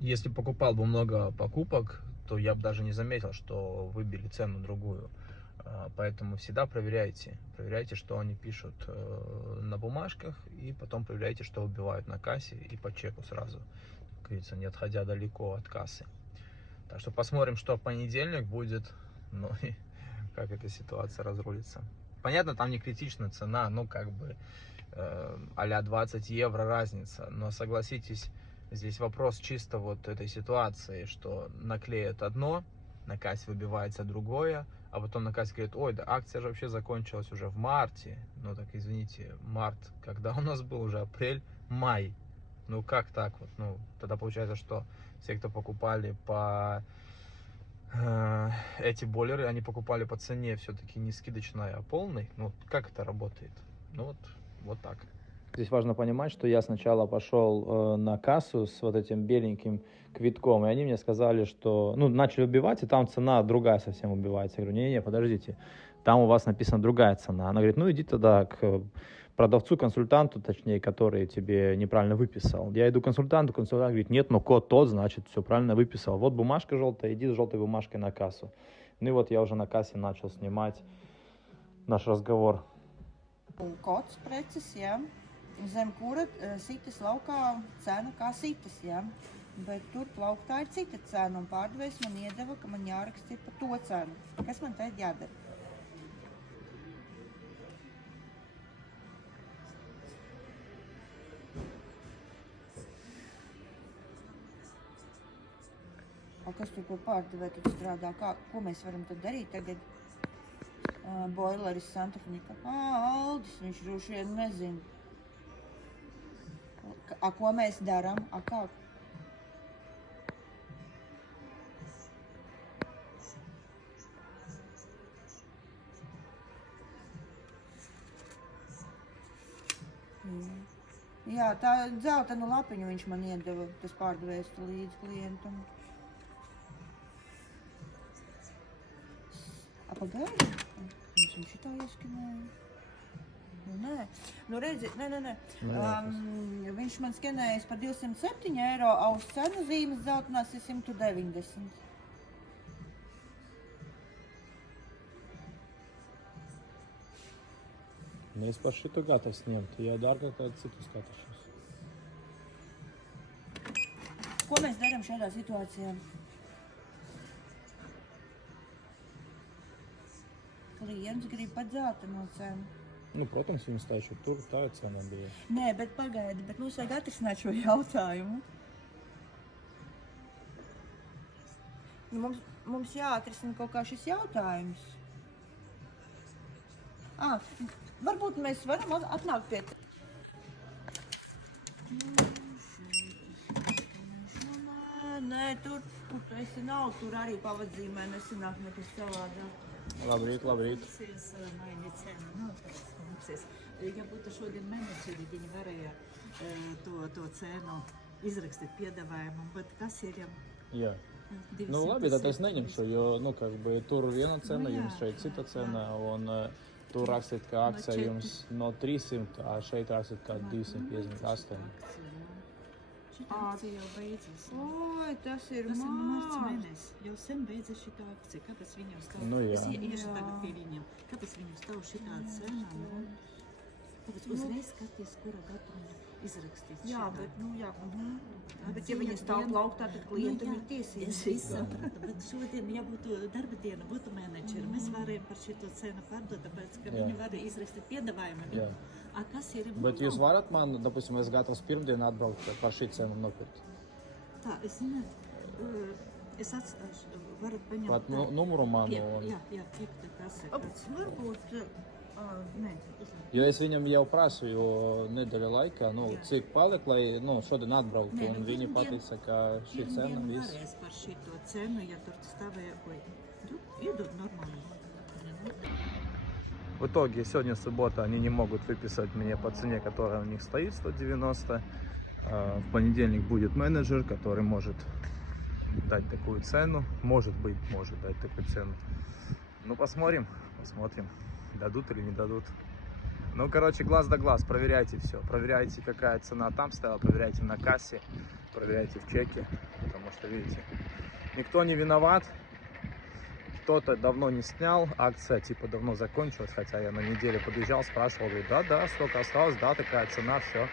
Если покупал бы много покупок, то я бы даже не заметил, что выбили цену другую. Поэтому всегда проверяйте, что они пишут на бумажках, и потом проверяйте, что убивают на кассе, и по чеку сразу, как говорится, не отходя далеко от кассы. Так что посмотрим, что в понедельник будет, ну и как эта ситуация разрулится. Понятно, там не критичная цена, ну как бы а-ля 20 евро разница, но согласитесь, здесь вопрос чисто вот этой ситуации, что наклеят одно, на кассе выбивается другое, а потом на кассе говорят: ой, да акция же вообще закончилась уже в марте. Ну так извините, март, когда у нас был уже апрель, май. Ну как так вот? Ну тогда получается, что все, кто покупали по эти бойлеры, они покупали по цене все-таки не скидочной, а полной. Ну как это работает? Ну вот так. Здесь важно понимать, что я сначала пошел на кассу с вот этим беленьким квитком, и они мне сказали, что, ну, начали убивать, и там цена другая совсем убивается. Я говорю: не-не, подождите, там у вас написана другая цена. Она говорит: ну, иди тогда к продавцу, консультанту, точнее, который тебе неправильно выписал. Я иду к консультанту, консультант говорит: нет, но код тот, значит, все правильно выписал. Вот бумажка желтая, иди с желтой бумажкой на кассу. Ну и вот я уже на кассе начал снимать наш разговор. Kods preces, ja, zem kura sitas laukā cena kā sitas, ja, bet tur plauktā ir cita cena, un pārdevējs man iedeva, ka man jāraksta par to cenu. Kas man tagad jādara? O kas tur par pārdevēju tad strādā? Ko mēs varam tad darīt tagad? Boileris Santehnika. Aldis, viņš droši vien nezina. A ko mēs darām? A kā? Jā, tā dzeltenu lapiņu viņš man iedeva, tas pārdevējs līdz klientam. A pagaidi? Viņš šitā ieskanēja. Nu, nē. Nu, redzi, nē. Viņš man skanējis par 207 eiro, a uz cenu zīmes dzeltenās ir 190. Es par šito gatavs ņemt, ja dārgāk kādu citu skatīšos. Ko mēs darām šādā situācijā? Klients grib pat dzelteno cenu. Nu, protams, viņas taču tur tā cena bija. Nē, bet pagaidi, bet mums vajag atrisināt šo jautājumu. Mums jāatrisina kaut kā šis jautājums. Varbūt mēs varam atnākt pie... Nē, tur esi nav, tur arī pavadzīmē nesanāk nekas savādāk. Labrīt. Maini cenu, nav tādas funkcijas. Ja būtu šodien menedžeri, viņi varēja to cenu izrakstīt piedāvājumu, bet kasieriem... Jā. Nu labi, tad es neņemšu, jo, nu, как бы, tur viena cena, jums šeit cita cena, un tur rakstīt, ka akcija jums no 300, a šeit rakstīt, ka 258. Šitā akcija jau beidzas. Oi, tas ir marts mēnesis. Jau sen beidzas šitā akcija. Kāpēc viņam stāv? Nu, jā. Es iešu tagad pie viņiem. Kāpēc viņam stāv šitā cena? Tāpēc uzreiz skaties, kura gatuma izrakstīt šitā. Jā, bet, nu jā. Bet ja viņa stāv plauktā, tad klientam ir tiesības. Es sapratu, bet šodien, ja būtu darba diena, būtu menedžeri, mēs varējām par šito cenu pārdot, tāpēc, ka viņi varēja izrakstīt piedāvājumu. Jā. A kasierim... Bet jūs varat man, допустим, es gatavs pirmdien atbraukt par šī cenu nopirkt? Tā, es zinu, es atstāšu, varat paņemt... Pat numuru manu? Jā, piekta kase. Varbūt... Nē. Jo es viņam jau prasu, jo nedēļa laikā, nu, cik paliek, lai, nu, šodien atbrauktu, un viņi pateica, ka šī cena viss. Varēs par šito cenu, ja tur stāvēja, идут нормально. В итоге, сегодня суббота, они не могут выписать мне по цене, которая у них стоит, 190. В понедельник будет менеджер, который может дать такую цену. Может дать такую цену. Ну, посмотрим. Дадут или не дадут. Ну, короче, глаз да глаз, проверяйте все. Проверяйте, какая цена там стояла, проверяйте на кассе, проверяйте в чеке. потому что, видите, никто не виноват. Кто-то давно не снял, акция типа давно закончилась, хотя я на неделю подъезжал, спрашивал, говорит, да, столько осталось, да, такая цена, все.